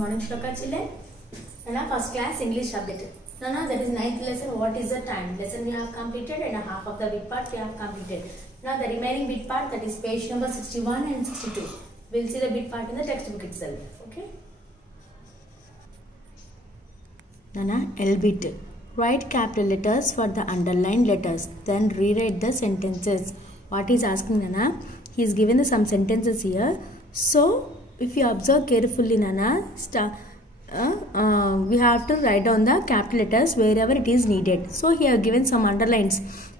morning shloka children. Nana first class English subject. Nana that is 9th lesson. What is the time? Lesson we have completed and a half of the bit part we have completed. Now the remaining bit part, that is page number 61 and 62. We'll see the bit part in the textbook itself. Okay. Nana L bit. Write capital letters for the underlined letters. Then rewrite the sentences. What is asking Nana? He is given some sentences here. So if you observe carefully, Nana, we have to write down the capital letters wherever it is needed. So he has given some underlines.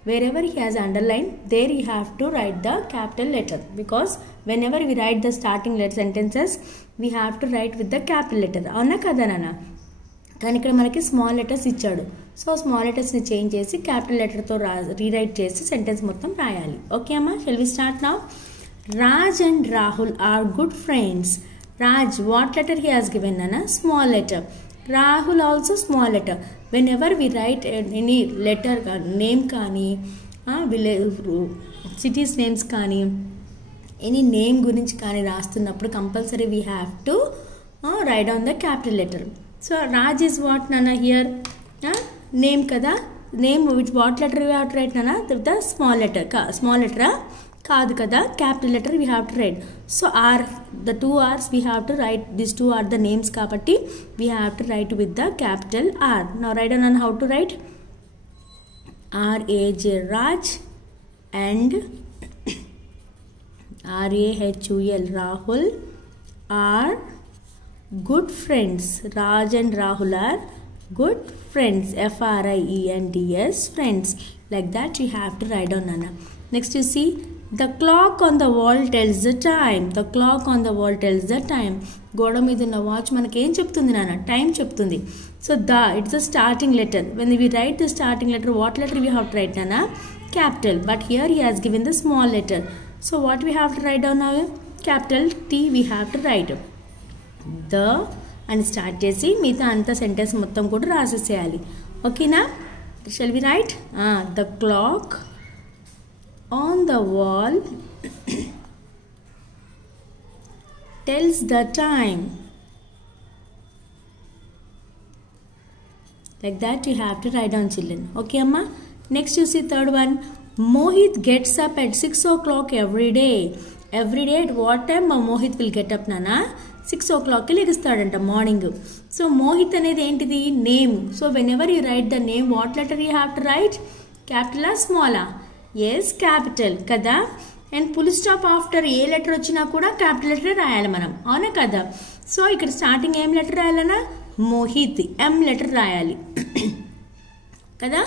Wherever he has underlined, there you have to write the capital letter, because whenever we write the starting sentences, we have to write with the capital letter. Avuna kada nana? కానీ ఇక్కడ మనకి small letters ఇచ్చాడు. సో స్మాల్ లెటర్స్ని change చేసి capital లెటర్తో rewrite చేసి సెంటెన్స్ మొత్తం రాయాలి. ఓకే అమ్మా, shall we start now. Raj and Rahul are good friends. Raj, what letter he has given, Nana? Small letter. Rahul also small letter. Whenever we write any letter, name kani, cities names kani, any name gurinchi kani rastunnappudu compulsory we have to write down the capital letter. So Raj is what, Nana, here? Name kada. Name with what letter we have to write, Nana? The small letter. Small letter. కాదు కదా, capital letter we have to write. So R, the two Rs we have to write. This two R the names కాబట్టి we have to write with the capital R. Now write on how to write. R-A-J Raj and R-A-H-U-L Rahul are good friends. Raj and Rahul are good friends. F-R-I-E-N-D-S, friends. Like that you have to write down, Nana. Next you see, the clock on the wall tells the time. The clock on the wall tells the time. గోడ మీద ఉన్న watch మనకి ఏం చెప్తుంది నాన్న? Time చెప్తుంది. So it's the starting letter. When we write the starting letter, what letter we have to write, Nana? Capital. But here he has given the small letter. So what we have to write down now? Capital T we have to write. The అని start చేసి మిగతా అంత sentence మొత్తం కూడా రాసేసేయాలి. ఓకేనా? Shall we write. The clock on the wall tells the time. Like that you have to write down, children. Okay అమ్మా. Next you see third one. Mohit gets up at 6 o'clock every day. Every day at what time Mohit will get up, Nana? 6 o'clock లెగుస్తాడంట morning. So Mohit అనేది ఏంటిది? Name. So whenever you write the name, what letter you have to write? క్యాపిటలా స్మాలా? Yes, capital కదా. And full stop after ఏ letter వచ్చినా కూడా capital letter రాయాలి మనం, అవునా కదా. సో ఇక్కడ స్టార్టింగ్ ఏం లెటర్ రాయాలన్నా? మోహిత్, ఎం లెటర్ రాయాలి కదా.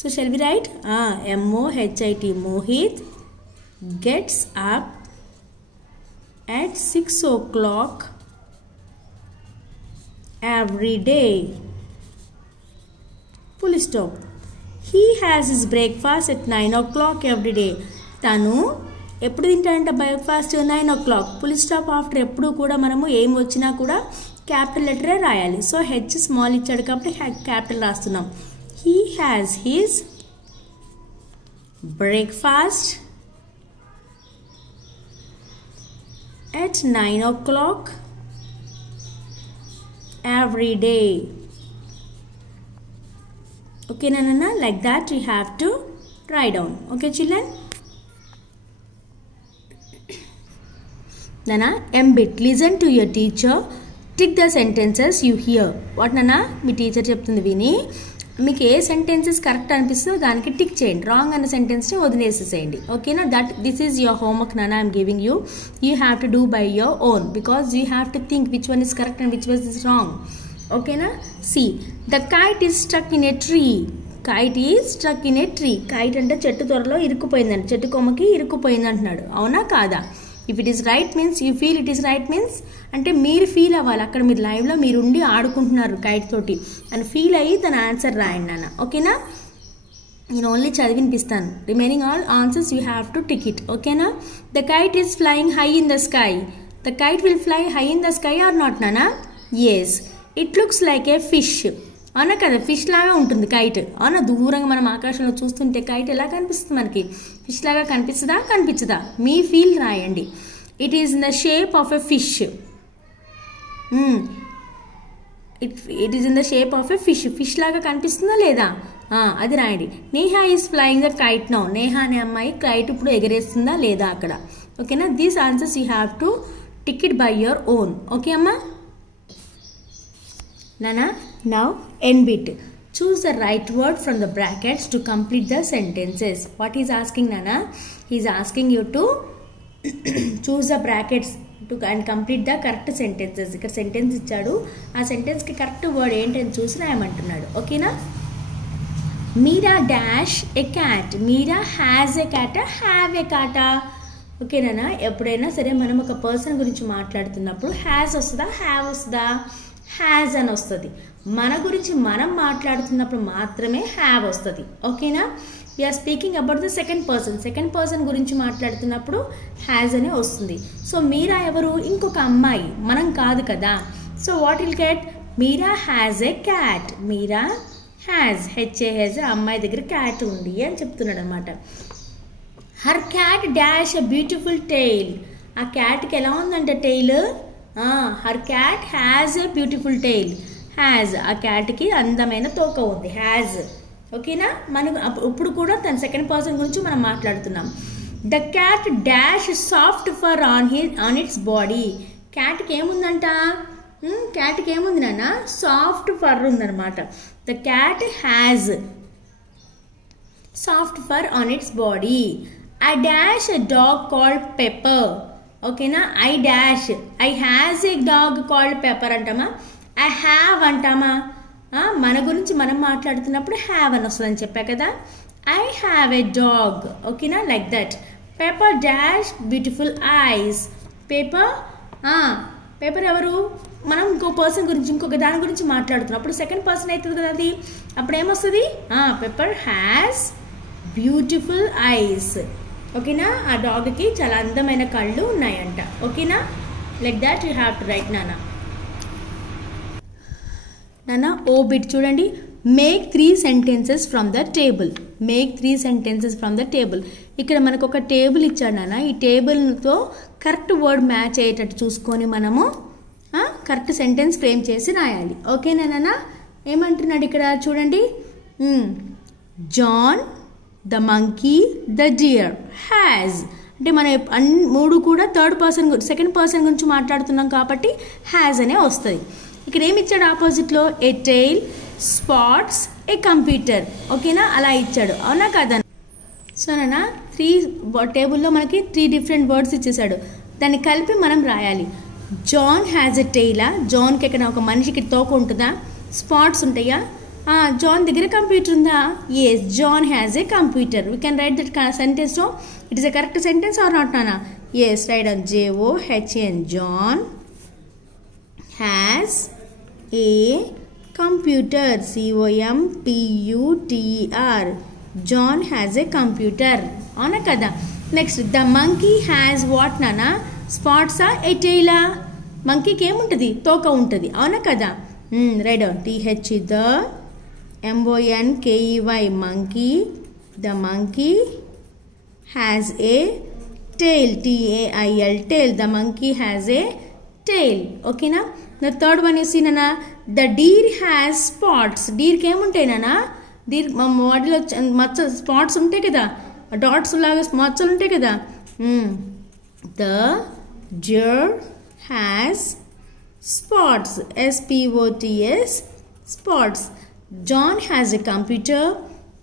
So shall we write M-O-H-I-T. Mohit gets up at 6 o'clock every day. Full stop. He has his breakfast at 9 o'clock every day. తను ఎప్పుడు తింటాడంట breakfast? 9 o'clock. Full stop after ఎప్పుడు కూడా మనము ఏం వచ్చినా కూడా క్యాపిటల్ లెటరే రాయాలి. సో హెచ్ స్మాల్ ఇచ్చాడు కాబట్టి క్యాపిటల్ రాస్తున్నాం. He has his breakfast at 9 o'clock every day. Okay, Nana, like that you have to write down. Okay, children. Nana, M bit. Listen to your teacher. Tick the sentences you hear. What, Nana? Me teacher చెప్తుంది విని మీకు ఏ sentences correct అనిపిస్తుందో దానికి tick చేయండి. Wrong అన్న సెంటెన్స్ని వదిలేసేసేయండి. ఓకేనా? దిస్ ఈజ్ యువర్ హోంవర్క్, నానా. I'm giving you. You have to do by your own, because you have to think which one is correct and which one is wrong. ఓకేనా? C, the kite is struck in a tree. Kite is struck in a tree. Kite అంటే చెట్టు త్వరలో ఇరుక్కుపోయిందంట, చెట్టు కొమ్మకి ఇరుక్కుపోయింది అంటున్నాడు, అవునా కాదా? If it is right means, you feel it is right means అంటే మీరు ఫీల్ అవ్వాలి. అక్కడ మీరు లైవ్లో మీరు ఉండి ఆడుకుంటున్నారు కైట్ తోటి అని ఫీల్ అయ్యి తన ఆన్సర్ రాయండి నాన్న. ఓకేనా? నేను ఓన్లీ చదివినిపిస్తాను. Remaining all answers you have to tick it. ఓకేనా? The kite is flying high in the sky. The kite will fly high in the sky or not, నానా? Yes. It looks like a fish. అవునా కదా, fish లాగా ఉంటుంది kite. అవునా, దూరంగా మనం ఆకాశంలో చూస్తుంటే కైట్ ఎలా కనిపిస్తుంది మనకి? ఫిష్ లాగా కనిపిస్తుందా, కనిపించదా? మీ ఫీల్ రాయండి. It is in the shape of a fish. It is in the shape of a fish లాగా కనిపిస్తుందా లేదా, అది రాయండి. Neha is flying a kite now. Neha అనే అమ్మాయి కైట్ ఇప్పుడు ఎగరేస్తుందా లేదా అక్కడ. ఓకేనా, these answers you have to tick it by your own. Okay అమ్మా నానా. Now N bit. Choose the right word from the brackets to complete the sentences. What he is asking, Nana? He is asking you to choose the brackets to and complete the correct sentences. ఇక్కడ sentence ఇచ్చాడు, ఆ సెంటెన్స్కి correct word ఏంటని చూసి రాయమంటున్నాడు. ఓకేనా. Meera dash a cat. Meera has a cat, have a కాటా. ఓకేనా. ఎప్పుడైనా సరే మనం ఒక పర్సన్ గురించి మాట్లాడుతున్నప్పుడు హ్యాజ్ వస్తుందా హ్యావ్ వస్తుందా, హ్యాజ్ అని వస్తుంది. మన గురించి మనం మాట్లాడుతున్నప్పుడు మాత్రమే హ్యావ్ వస్తుంది. ఓకేనా. We are speaking about the second person గురించి మాట్లాడుతున్నప్పుడు హ్యాజ్ అనే వస్తుంది. సో మీరా ఎవరు, ఇంకొక అమ్మాయి, మనం కాదు కదా. So what will get, Meera has a cat. Meera has H A S, అమ్మాయి దగ్గర క్యాట్ ఉంది అని చెప్తున్నాడు అనమాట. Her cat dash a beautiful tail. ఆ క్యాట్కి ఎలా ఉందంటే tail, her cat has a beautiful tail. Has, ఆ క్యాట్కి అందమైన తోక ఉంది, హ్యాజ్. ఓకేనా. మనం ఇప్పుడు కూడా తన సెకండ్ పర్సన్ గురించి మనం మాట్లాడుతున్నాం. The cat dash soft fur on its body. క్యాట్కి ఏముందంట, క్యాట్కి ఏముంది నాన్న, సాఫ్ట్ ఫర్ ఉందన్నమాట. The cat has soft fur on its body. I dash a dog called Pepper. ఓకేనా. I dash, I has a dog called Pepper అంటామా, I have అంటామా. మన గురించి మనం మాట్లాడుతున్నప్పుడు హ్యావ్ అని వస్తుందని చెప్పా కదా. I have a dog. ఓకేనా, like that. Pepper dash beautiful eyes. Pepper ఎవరు, మనం ఇంకో పర్సన్ గురించి ఇంకొక దాని గురించి మాట్లాడుతున్నాం, అప్పుడు సెకండ్ పర్సన్ అవుతుంది కదా అది. అప్పుడు ఏమొస్తుంది, పేపర్ హ్యాస్ బ్యూటిఫుల్ ఐస్. ఓకేనా. ఆ డాగ్కి చాలా అందమైన కళ్ళు ఉన్నాయంట. ఓకేనా, like that you have to right నానా. నానా ఓ బిట్ చూడండి. Make 3 sentences from the table. Make 3 sentences from the table. ఇక్కడ మనకు ఒక టేబుల్ ఇచ్చాడు నాన్న. ఈ టేబుల్తో కరెక్ట్ వర్డ్ మ్యాచ్ అయ్యేటట్టు చూసుకొని మనము కరెక్ట్ సెంటెన్స్ ఫ్రేమ్ చేసి రాయాలి. ఓకేనా నాన్న. ఏమంటున్నాడు ఇక్కడ చూడండి. John, the monkey, the deer, has. అంటే మనం మూడు కూడా సెకండ్ పర్సన్ గురించి మాట్లాడుతున్నాం కాబట్టి హ్యాజ్ అనే వస్తుంది. ఇక్కడ ఏమి ఇచ్చాడు ఆపోజిట్లో, ఏ టెయిల్, స్పాట్స్, ఏ కంప్యూటర్. ఓకేనా, అలా ఇచ్చాడు. అవునా కదా. సో నాన్న 3 టేబుల్లో మనకి 3 different వర్డ్స్ ఇచ్చేసాడు. దాన్ని కలిపి మనం రాయాలి. John has a టెయిలా. జాన్కి ఎక్కడ ఒక మనిషికి తోక ఉంటుందా, స్పాట్స్ ఉంటాయా, జాన్ దగ్గర కంప్యూటర్ ఉందా, yes John has a computer. We can write that sentence. So it is a correct sentence or not నానా. Yes, write on. JOHN, John has a computer. COMPUTER. John has a computer. అవునా కదా. Next the monkey has what నానా, స్పాట్సా, ఏ టెయిలా. మంకీకి ఏముంటుంది, తోక ఉంటుంది. అవునా కదా. Right on. TH, the MONKEY, monkey. The monkey has a tail. TAIL, tail. The monkey has a tail. ఓకేనా. The third one you see nana, the deer has spots. Deer కి ఏముంటాయి నానా, deer బాడీలో మచ్చ స్పాట్స్ ఉంటాయి కదా, dots లాగా మచ్చలు ఉంటాయి కదా. The deer has spots. SPOTS, spots. John has a computer.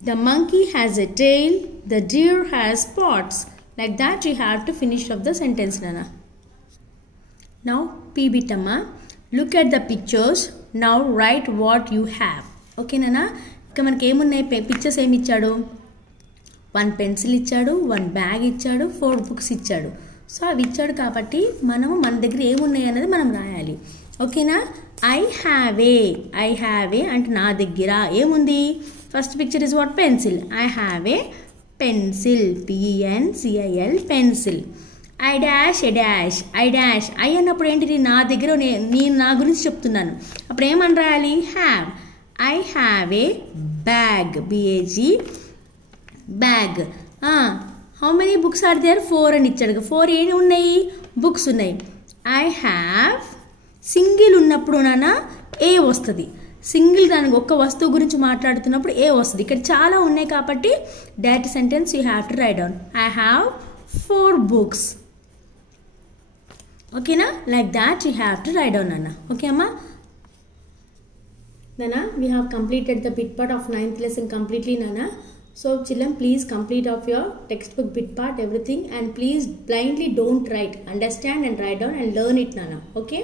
The monkey has a tail. The deer has spots. Like that you have to finish up the sentence nana. Now P bit amma. Look at the pictures. Now write what you have. Okay nana. ఇక మనకి ఏమున్నాయి pictures ఏమి ఇచ్చాడు, 1 pencil ఇచ్చాడు, 1 bag ఇచ్చాడు, 4 books ఇచ్చాడు. So అవి ఇచ్చాడు కాబట్టి మనము మన దగ్గర ఏమున్నాయి అనేది మనం రాయాలి. ఓకేనా. ఐ హ్యావ్ ఏ అంటే నా దగ్గర ఏముంది. First picture is what, pencil. I have A pencil. PENCIL, pencil. I dash A dash. I అన్నప్పుడు ఏంటిది, నా దగ్గర నేను నా గురించి చెప్తున్నాను. అప్పుడు ఏమని రాయాలి, have. I have a bag. BAG, bag. How many books are there, 4 అని ఇచ్చాడు. 4 ఏమి ఉన్నాయి, బుక్స్ ఉన్నాయి. ఐ హ్యావ్ సింగిల్ ఉన్నప్పుడు నాన్న ఏ వస్తుంది. సింగిల్ దానికి ఒక్క వస్తువు గురించి మాట్లాడుతున్నప్పుడు ఏ వస్తుంది. ఇక్కడ చాలా ఉన్నాయి కాబట్టి direct sentence you have to write down. I have 4 books. ఓకేనా? Like that you have to write down అన్న. ఓకే అమ్మా? Nana, we have completed the bit part of 9th lesson completely, Nana. So children, please complete of your textbook bit part, everything, and please blindly don't write. Understand and write down and learn it, Nana. Okay?